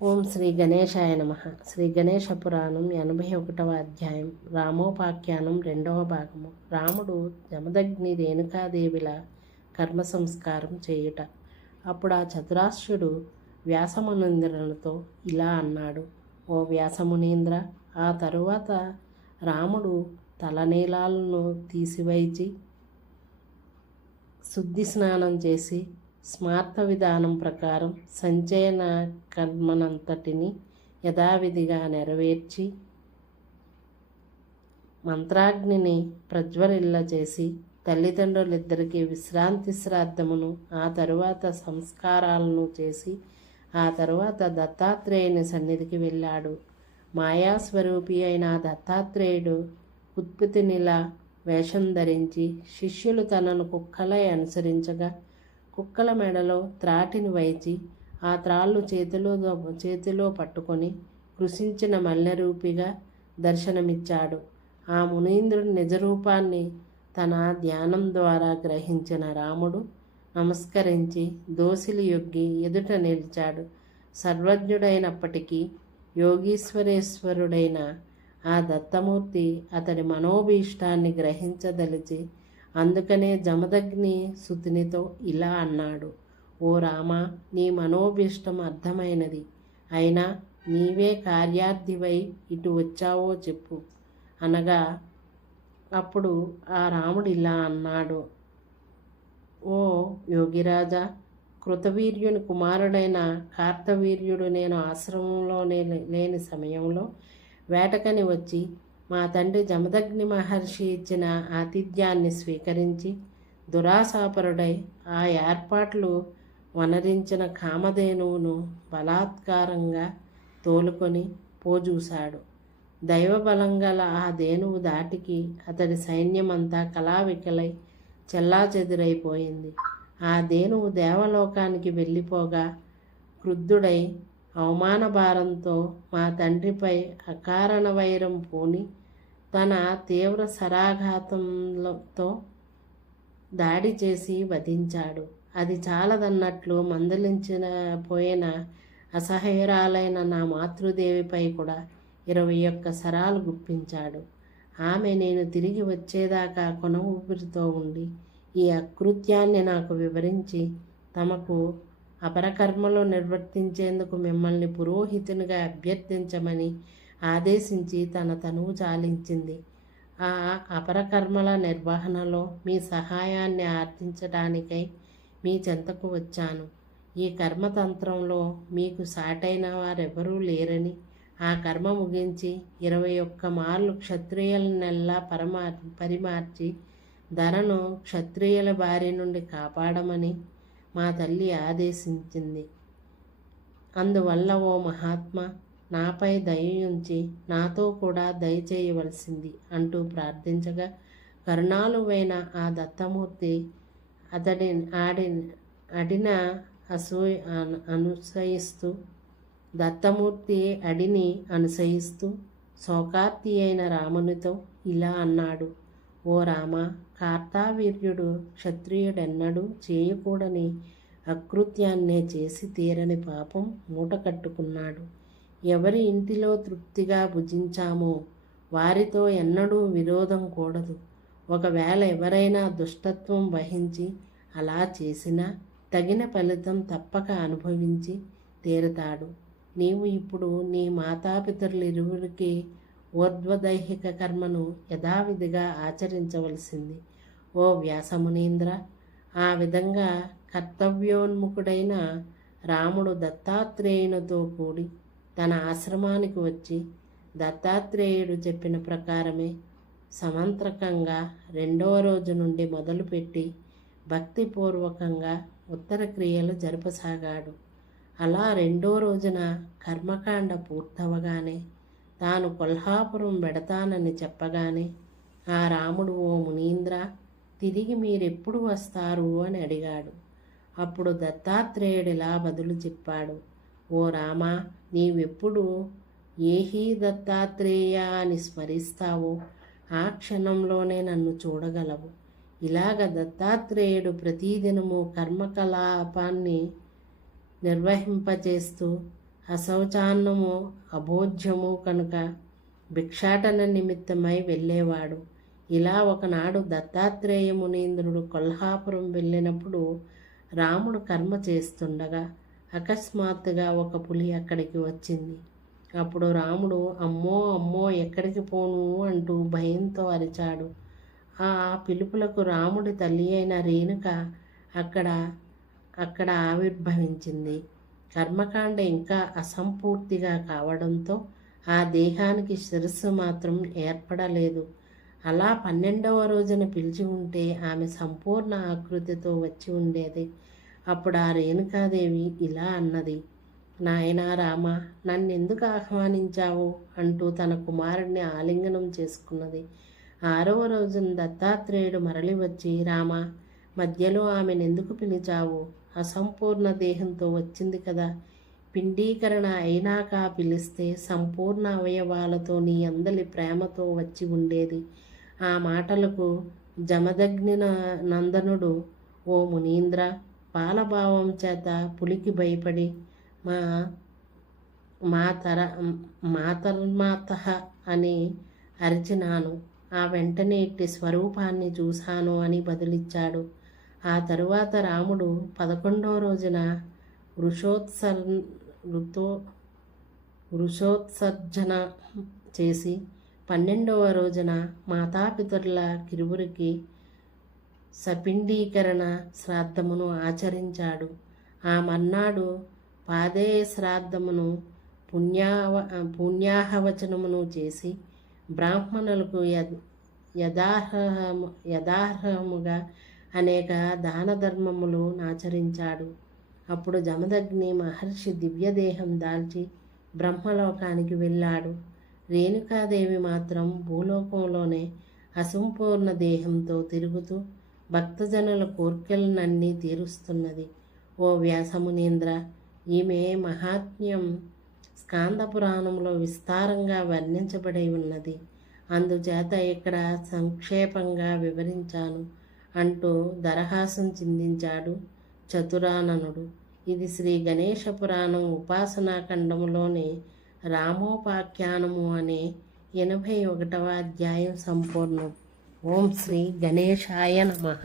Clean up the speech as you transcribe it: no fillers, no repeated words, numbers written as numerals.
ఓం శ్రీ గణేశాయ నమః. శ్రీ గణేశ పురాణం 81వ అధ్యాయం. రామోపాఖ్యానం 2వ భాగము. రాముడు జమదగ్ని రేణుకాదేవిల కర్మ సంస్కారం చేయుట. అప్పుడు ఆ చతురాశ్రుడు వ్యాసమునీంద్రునితో ఇలా అన్నాడు: ఓ వ్యాసమునీంద్ర, ఆ తరువాత రాముడు తలనీలాలను తీసివైచి శుద్ధి స్నానం చేసి స్మార్త విధానం ప్రకారం సంచయన కర్మనంతటిని యథావిధిగా నెరవేర్చి మంత్రాగ్నిని ప్రజ్వరిల్ల చేసి తల్లిదండ్రులిద్దరికీ విశ్రాంతి శ్రాద్ధమును ఆ తరువాత సంస్కారాలను చేసి ఆ తరువాత దత్తాత్రేయుని సన్నిధికి వెళ్ళాడు. మాయాస్వరూపి అయిన దత్తాత్రేయుడు ఉత్పత్తినిలా వేషం ధరించి శిష్యులు తనను కుక్కలై అనుసరించగా కుక్కల మెడలో త్రాటిని వైచి ఆ త్రాళ్ళు చేతిలో పట్టుకొని కృషించిన మల్లెరూపిగా దర్శనమిచ్చాడు. ఆ మునీంద్రుడి నిజరూపాన్ని తన ధ్యానం ద్వారా గ్రహించిన రాముడు నమస్కరించి దోసిలి యొగ్గి ఎదుట నిలిచాడు. సర్వజ్ఞుడైనప్పటికీ యోగీశ్వరేశ్వరుడైన ఆ దత్తమూర్తి అతడి మనోభీష్టాన్ని గ్రహించదలిచి అందుకనే జమదగ్ని సుతునితో ఇలా అన్నాడు: ఓ రామా, నీ మనోభీష్టం అర్థమైనది. అయినా నీవే కార్యార్థివై ఇటు వచ్చావో చెప్పు అనగా అప్పుడు ఆ రాముడు ఇలా అన్నాడు: ఓ యోగిరాజా, కృతవీర్యుని కుమారుడైన కార్తవీర్యుడు నేను ఆశ్రమంలోనే లేని సమయంలో వేటకని వచ్చి మా తండ్రి జమదగ్ని మహర్షి ఇచ్చిన ఆతిథ్యాన్ని స్వీకరించి దురాశాపరుడై ఆ ఏర్పాట్లు వనరించిన కామధేనువును బలాత్కారంగా తోలుకొని పోజూశాడు. దైవబలం గల ఆ ధేనువు దాటికి అతడి సైన్యమంతా కళావికలై చెల్లాచెదురైపోయింది. ఆ ధేనువు దేవలోకానికి వెళ్ళిపోగా క్రుద్ధుడై అవమాన భారంతో మా తండ్రిపై అకారణ వైరం పూని తన తీవ్ర శరాఘాతంతో దాడి చేసి వధించాడు. అది చాలదన్నట్లు పోయిన అసహ్యరాలైన నా మాతృదేవిపై కూడా 21 శరాలు గుప్పించాడు. ఆమె నేను తిరిగి వచ్చేదాకా కొన ఊపిరితో ఉండి ఈ అకృత్యాన్ని నాకు వివరించి తమకు అపరకర్మలు నిర్వర్తించేందుకు మిమ్మల్ని పురోహితునిగా అభ్యర్థించమని ఆదేశించి తన తనువు చాలించింది. ఆ అపరకర్మల నిర్వహణలో మీ సహాయాన్ని ఆర్థించడానికై మీ చెంతకు వచ్చాను. ఈ కర్మతంత్రంలో మీకు సాటైన వారెవరూ లేరని ఆ కర్మ ముగించి 21 మార్లు క్షత్రియులనెల్లా పరిమార్చి ధరను క్షత్రియుల బారి నుండి కాపాడమని మా తల్లి ఆదేశించింది. అందువల్ల ఓ మహాత్మా, నాపై దయయుంచి నాతో కూడా దయచేయవలసింది అంటూ ప్రార్థించగా కరుణాలువైన ఆ దత్తమూర్తి అడిని అనుసయిస్తూ శోకార్తి అయిన రామునితో ఇలా అన్నాడు: ఓ రామ, కార్తావీర్యుడు క్షత్రియుడెన్నడూ చేయకూడని అకృత్యాన్నే చేసి తీరని పాపం మూట కట్టుకున్నాడు. ఎవరి ఇంటిలో తృప్తిగా భుజించామో వారితో ఎన్నడూ విరోధం కూడదు. ఒకవేళ ఎవరైనా దుష్టత్వం వహించి అలా చేసినా తగిన ఫలితం తప్పక అనుభవించి తీరుతాడు. నీవు ఇప్పుడు నీ మాతాపితరులిరువురికి ఊర్ధ్వదైహిక కర్మను యథావిధిగా ఆచరించవలసింది. ఓ వ్యాసమునీంద్ర, ఆ విధంగా కర్తవ్యోన్ముఖుడైన రాముడు దత్తాత్రేయునితో కూడి తన ఆశ్రమానికి వచ్చి దత్తాత్రేయుడు చెప్పిన ప్రకారమే సమంత్రకంగా 2వ రోజు నుండి మొదలుపెట్టి భక్తిపూర్వకంగా ఉత్తర క్రియలు జరపసాగాడు. అలా 2వ రోజున కర్మకాండ పూర్తవగానే తాను కొల్హాపురం వెడతానని చెప్పగానే ఆ రాముడు: ఓ మునీంద్ర, తిరిగి మీరెప్పుడు వస్తారు అని అడిగాడు. అప్పుడు దత్తాత్రేయుడిలా బదులు చెప్పాడు: ఓ రామా, నీవెప్పుడు ఏహీ దత్తాత్రేయ అని స్మరిస్తావో ఆ క్షణంలోనే నన్ను చూడగలవు. ఇలాగ దత్తాత్రేయుడు ప్రతిదినము కర్మకలాపాన్ని నిర్వహింపచేస్తూ అశౌచాన్నము అభోజ్యము కనుక భిక్షాటన నిమిత్తమై వెళ్ళేవాడు. ఇలా ఒకనాడు దత్తాత్రేయ మునీంద్రుడు కొల్హాపురం వెళ్ళినప్పుడు రాముడు కర్మ చేస్తుండగా అకస్మాత్తుగా ఒక పులి అక్కడికి వచ్చింది. అప్పుడు రాముడు అమ్మో అమ్మో ఎక్కడికి పోను అంటూ భయంతో అరిచాడు. ఆ పిలుపులకు రాముడి తల్లి అయిన రేణుక అక్కడ ఆవిర్భవించింది. కర్మకాండ ఇంకా అసంపూర్తిగా కావడంతో ఆ దేహానికి శిరస్సు మాత్రం ఏర్పడలేదు. అలా 12వ రోజున పిలిచి ఉంటే ఆమె సంపూర్ణ ఆకృతితో వచ్చి ఉండేది. అప్పుడు ఆ రేణుకాదేవి ఇలా అన్నది, నాయనా రామ, నన్నెందుకు ఆహ్వానించావు అంటూ తన కుమారుడిని ఆలింగనం చేసుకున్నది. 6వ రోజున దత్తాత్రేయుడు మరలి వచ్చి, రామ, మధ్యలో ఆమెనెందుకు పిలిచావు? అసంపూర్ణ దేహంతో వచ్చింది కదా, పిండీకరణ అయినాక పిలిస్తే సంపూర్ణ అవయవాలతో నీ అందలి ప్రేమతో వచ్చి ఉండేది. ఆ మాటలకు జమదగ్ని నందనుడు, ఓ మునీంద్ర, పాలభావం చేత పులికి భయపడి మాతర్మాత అని అరిచినాను. ఆ వెంటనే ఇట్టి స్వరూపాన్ని చూశాను అని బదులిచ్చాడు. ఆ తరువాత రాముడు 11వ రోజున వృషోత్సర్జన చేసి 12వ రోజున మాతాపితరుల కిరువురికి సపిండీకరణ శ్రాద్ధమును ఆచరించాడు. ఆ మర్నాడు పాదేయ శ్రాద్ధమును పుణ్యాహవచనమును చేసి బ్రాహ్మణులకు యథార్హముగా అనేక దాన ధర్మములు ఆచరించాడు. అప్పుడు జమదగ్ని మహర్షి దివ్యదేహం దాల్చి బ్రహ్మలోకానికి వెళ్ళాడు. రేణుకాదేవి మాత్రం భూలోకంలోనే అసంపూర్ణ దేహంతో తిరుగుతూ భక్తజనుల కోర్కెలనన్నీ తీరుస్తున్నది. ఓ వ్యాసమునీంద్ర, ఈమె మహాత్మ్యం స్కాంద పురాణంలో విస్తారంగా వర్ణించబడి ఉన్నది. అందుచేత ఇక్కడ సంక్షేపంగా వివరించాను అంటూ దరహాసం చిందించాడు చతురాననుడు. ఇది శ్రీ గణేశ పురాణం ఉపాసనాఖండములోని రామోపాఖ్యానము అనే 81వ అధ్యాయం సంపూర్ణం. ఓం శ్రీ గణేశాయ నమః.